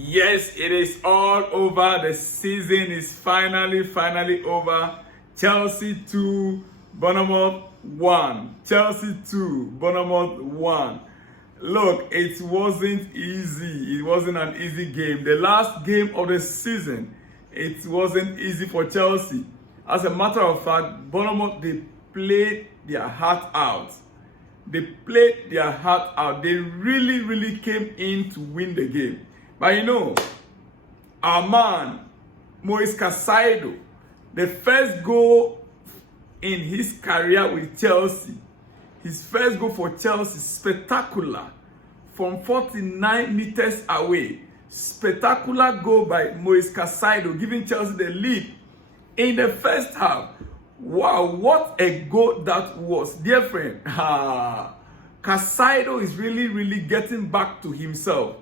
Yes, it is all over. The season is finally over. Chelsea 2, Bournemouth 1. Chelsea 2, Bournemouth 1. Look, it wasn't easy. It wasn't an easy game. The last game of the season, it wasn't easy for Chelsea. As a matter of fact, Bournemouth, they played their heart out. They played their heart out. They really came in to win the game. But you know, our man, Caicedo, the first goal in his career with Chelsea, his first goal for Chelsea, spectacular, from 49 meters away. Spectacular goal by Caicedo, giving Chelsea the lead in the first half. Wow, what a goal that was. Dear friend, Caicedo is really getting back to himself.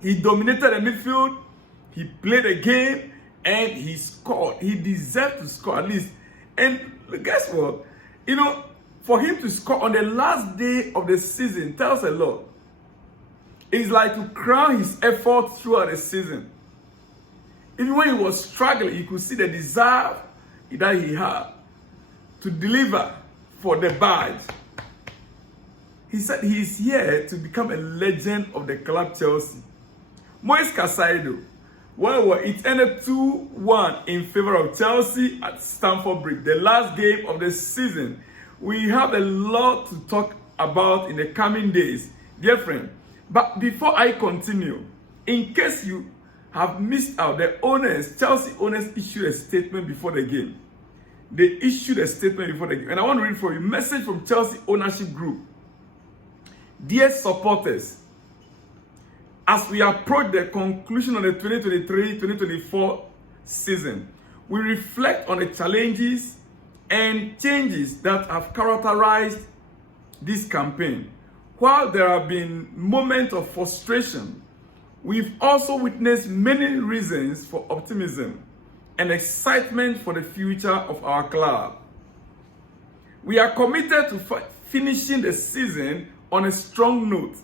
He dominated the midfield, he played the game, and he scored. He deserved to score at least. And guess what? You know, for him to score on the last day of the season tells a lot. It's like to crown his effort throughout the season. Even when he was struggling, you could see the desire that he had to deliver for the badge. He said he is here to become a legend of the club Chelsea. Caicedo, well, it ended 2-1 in favor of Chelsea at Stamford Bridge, the last game of the season. We have a lot to talk about in the coming days, dear friend. But before I continue, in case you have missed out, Chelsea owners issued a statement before the game. They issued a statement before the game. And I want to read for you a message from Chelsea ownership group. Dear supporters, as we approach the conclusion of the 2023-2024 season, we reflect on the challenges and changes that have characterized this campaign. While there have been moments of frustration, we've also witnessed many reasons for optimism and excitement for the future of our club. We are committed to finishing the season on a strong note,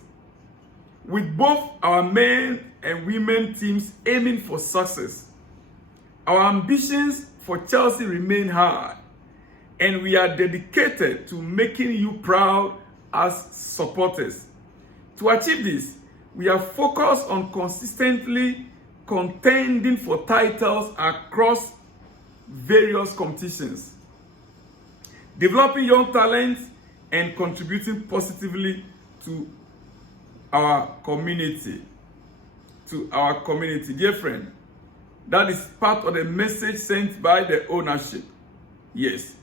with both our men and women teams aiming for success. Our ambitions for Chelsea remain high, and we are dedicated to making you proud as supporters. To achieve this, we are focused on consistently contending for titles across various competitions, developing young talent, and contributing positively to our community. Dear friend, that is part of the message sent by the ownership. Yes.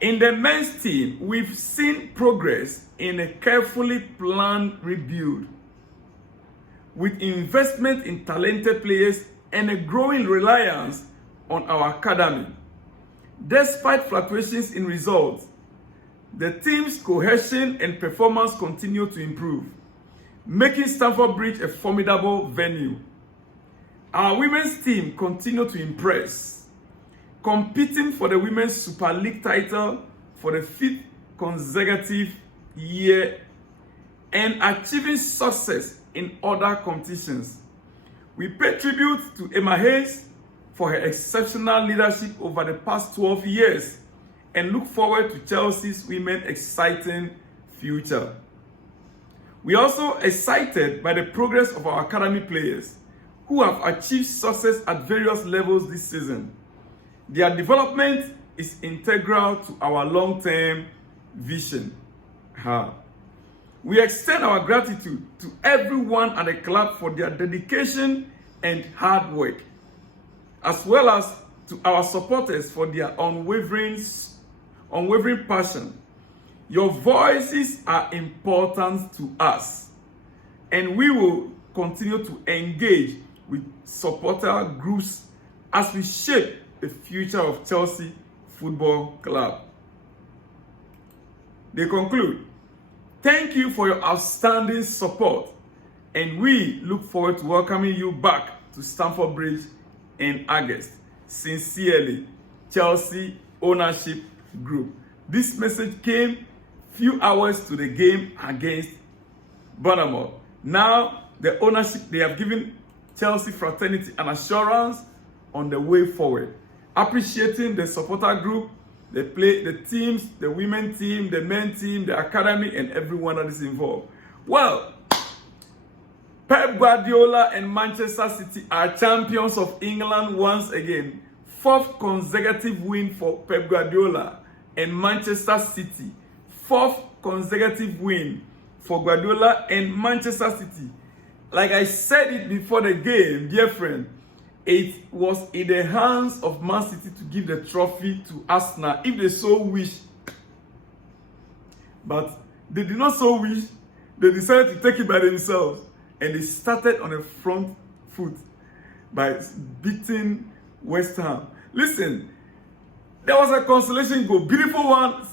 In the men's team, we've seen progress in a carefully planned rebuild, with investment in talented players and a growing reliance on our academy. Despite fluctuations in results, the team's cohesion and performance continue to improve, making Stamford Bridge a formidable venue. Our women's team continue to impress, competing for the Women's Super League title for the 5th consecutive year and achieving success in other competitions. We pay tribute to Emma Hayes for her exceptional leadership over the past 12 years and look forward to Chelsea's women's exciting future. We are also excited by the progress of our academy players who have achieved success at various levels this season. Their development is integral to our long-term vision. We extend our gratitude to everyone at the club for their dedication and hard work, as well as to our supporters for their unwavering passion. Your voices are important to us, and we will continue to engage with supporter groups as we shape the future of Chelsea Football Club. They conclude, thank you for your outstanding support, and we look forward to welcoming you back to Stamford Bridge in August. Sincerely, Chelsea Ownership Group. This message came few hours to the game against Bournemouth. Now, the ownership, they have given Chelsea fraternity an assurance on the way forward. Appreciating the supporter group, the teams, the women team, the men team, the academy, and everyone that is involved. Well, Pep Guardiola and Manchester City are champions of England once again. 4th consecutive win for Pep Guardiola and Manchester City. 4th consecutive win for Guardiola and Manchester City. Like I said it before the game, dear friend, it was in the hands of Man City to give the trophy to Arsenal if they so wish. But they did not so wish. They decided to take it by themselves. And they started on the front foot by beating West Ham. Listen, there was a consolation goal. Beautiful one,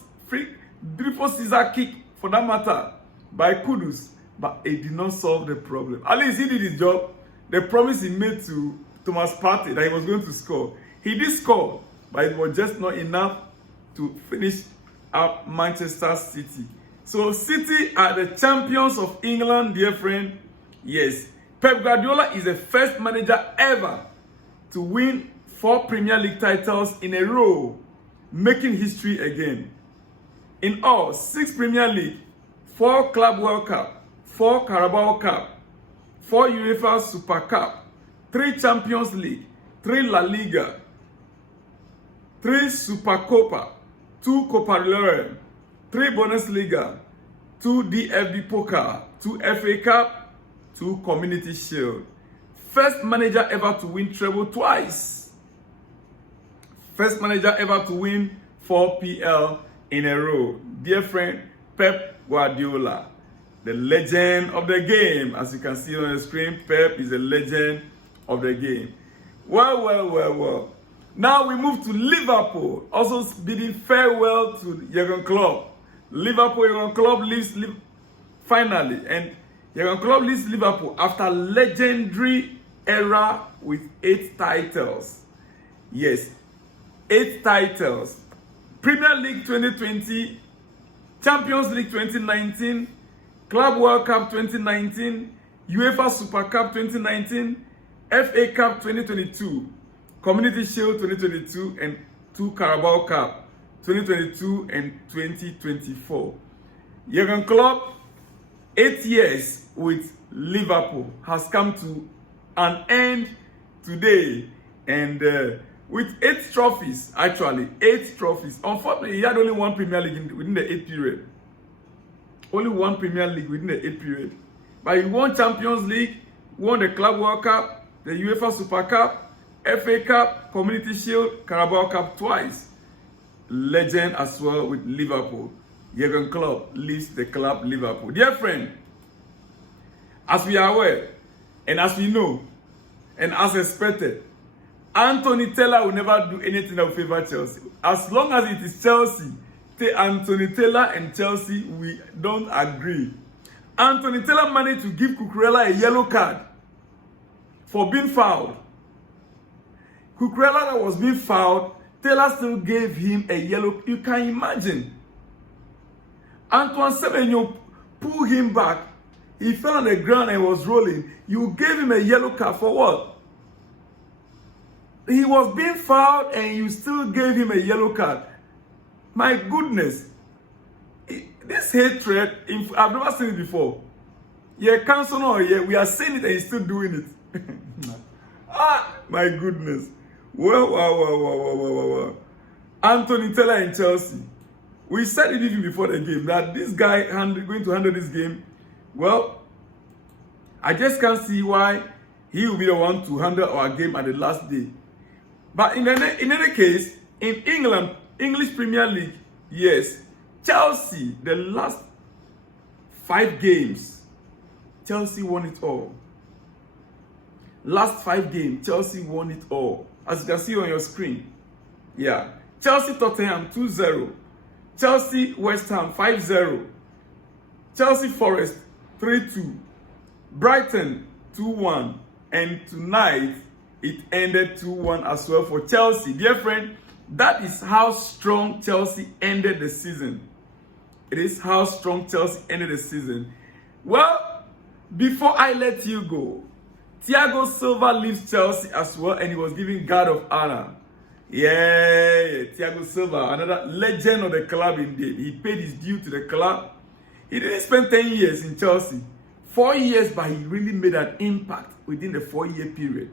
beautiful scissor kick for that matter by Kudus. But it did not solve the problem. At least he did his job. The promise he made to Thomas Partey that he was going to score. He did score, but it was just not enough to finish up Manchester City. So City are the champions of England, dear friend. Yes, Pep Guardiola is the first manager ever to win 4 Premier League titles in a row, making history again. In all, 6 Premier League, 4 Club World Cup, 4 Carabao Cup, 4 UEFA Super Cup, 3 Champions League, 3 La Liga, 3 Super Copa, 2 Copa del Rey, 3 Bundesliga, 2 DFB Pokal, 2 FA Cup, 2 Community Shield. First manager ever to win treble twice. First manager ever to win 4 PL in a row. Dear friend, Pep Guardiola, the legend of the game. As you can see on the screen, Pep is a legend of the game. Well. Now we move to Liverpool, also bidding farewell to Jurgen Klopp. Jurgen Klopp leaves finally, and Jurgen Klopp leaves Liverpool after legendary era with 8 titles. Yes, 8 titles. Premier League 2020, Champions League 2019, Club World Cup 2019, UEFA Super Cup 2019, FA Cup 2022, Community Shield 2022, and 2 Carabao Cup 2022 and 2024. Jurgen Klopp, 8 years with Liverpool has come to an end today, and with 8 trophies, actually 8 trophies. Unfortunately, he had only 1 Premier League within the 8th period. Only 1 Premier League within the 8th period. But he won Champions League, won the Club World Cup, the UEFA Super Cup, FA Cup, Community Shield, Carabao Cup twice. Legend as well with Liverpool. Jurgen Klopp leads the club Liverpool. Dear friend, as we are aware, and as we know, and as expected, Anthony Taylor will never do anything that will favor Chelsea. As long as it is Chelsea, Anthony Taylor and Chelsea, we don't agree. Anthony Taylor managed to give Cucurella a yellow card for being fouled. Cucurella that was being fouled, Taylor still gave him a yellow. You can imagine. Antoine Semenyo pulled him back. He fell on the ground and was rolling. You gave him a yellow card for what? He was being fouled and you still gave him a yellow card. My goodness. This hatred, I've never seen it before. Yeah, cancel or yeah, we are saying it and he's still doing it. My goodness. Wow. Anthony Taylor and Chelsea. We said it even before the game that this guy going to handle this game. Well, I just can't see why he will be the one to handle our game at the last day. But in any case, in England, English Premier League, yes, Chelsea, the last 5 games, Chelsea won it all. Last 5 games, Chelsea won it all. As you can see on your screen. Yeah. Chelsea Tottenham 2-0. Chelsea West Ham 5-0. Chelsea Forest 3-2. Brighton 2-1. And tonight, it ended 2-1 as well for Chelsea. Dear friend, that is how strong Chelsea ended the season. It is how strong Chelsea ended the season. Well, before I let you go, Thiago Silva leaves Chelsea as well, and he was given guard of honor. Yeah, Thiago Silva, another legend of the club indeed. He paid his due to the club. He didn't spend 10 years in Chelsea. 4 years, but he really made an impact within the 4-year period.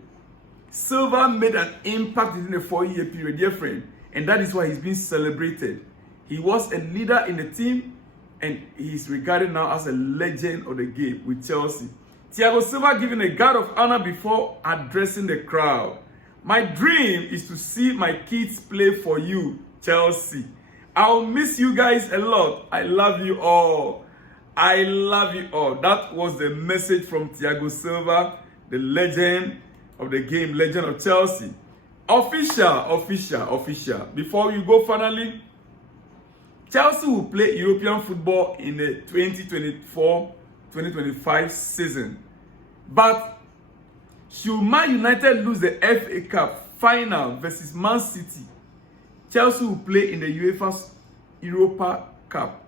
Silva made an impact within the 4-year period, dear friend. And that is why he's being celebrated. He was a leader in the team, and he's regarded now as a legend of the game with Chelsea. Thiago Silva given a guard of honor before addressing the crowd. My dream is to see my kids play for you, Chelsea. I'll miss you guys a lot. I love you all. I love you all. That was the message from Thiago Silva, the legend of the game, legend of Chelsea. Official. Before we go finally, Chelsea will play European football in the 2024-2025 season. But should Man United lose the FA Cup final versus Man City, Chelsea will play in the UEFA Europa Cup.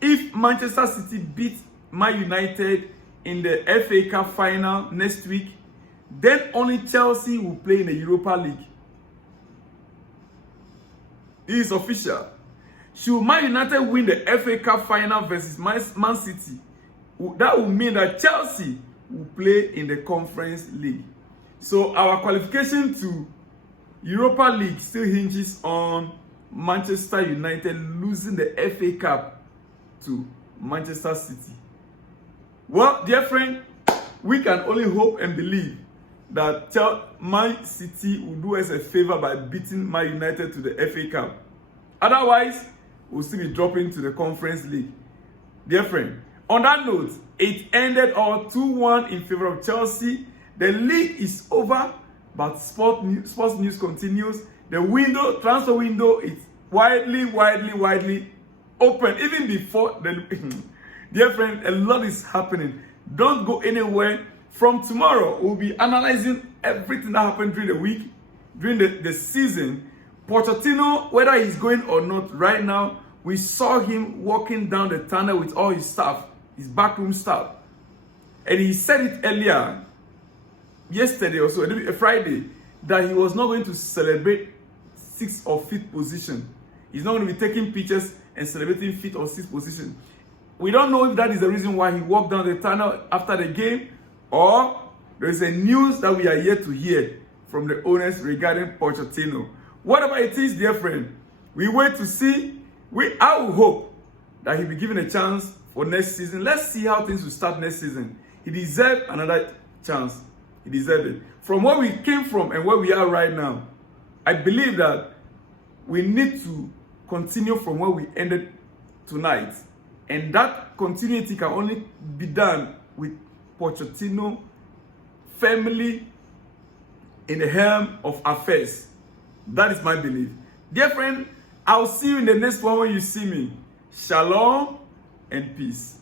If Manchester City beat Man United in the FA Cup final next week, then only Chelsea will play in the Europa League. It is official. Should Man United win the FA Cup final versus Man City, that will mean that Chelsea will play in the Conference League. So our qualification to Europa League still hinges on Manchester United losing the FA Cup to Manchester City. Well, dear friend, we can only hope and believe that Man City will do us a favor by beating Man United to the FA Cup. Otherwise, we'll still be dropping to the Conference League. Dear friend, on that note, it ended all 2-1 in favor of Chelsea. The league is over, but sports news continues. The transfer window is widely open. Even before the dear friend, a lot is happening. Don't go anywhere. From tomorrow, we'll be analyzing everything that happened during the week, during the season. Pochettino, whether he's going or not right now, we saw him walking down the tunnel with all his staff, his backroom staff. And he said it earlier, yesterday or so, Friday, that he was not going to celebrate 6th or 5th position. He's not going to be taking pictures and celebrating 5th or 6th position. We don't know if that is the reason why he walked down the tunnel after the game, or there is a news that we are yet to hear from the owners regarding Pochettino. Whatever it is, dear friend, we wait to see. I will hope that he'll be given a chance for next season. Let's see how things will start next season. He deserves another chance. He deserves it. From where we came from and where we are right now, I believe that we need to continue from where we ended tonight. And that continuity can only be done with Pochettino family in the helm of affairs. That is my belief. Dear friend, I'll see you in the next one when you see me. Shalom and peace.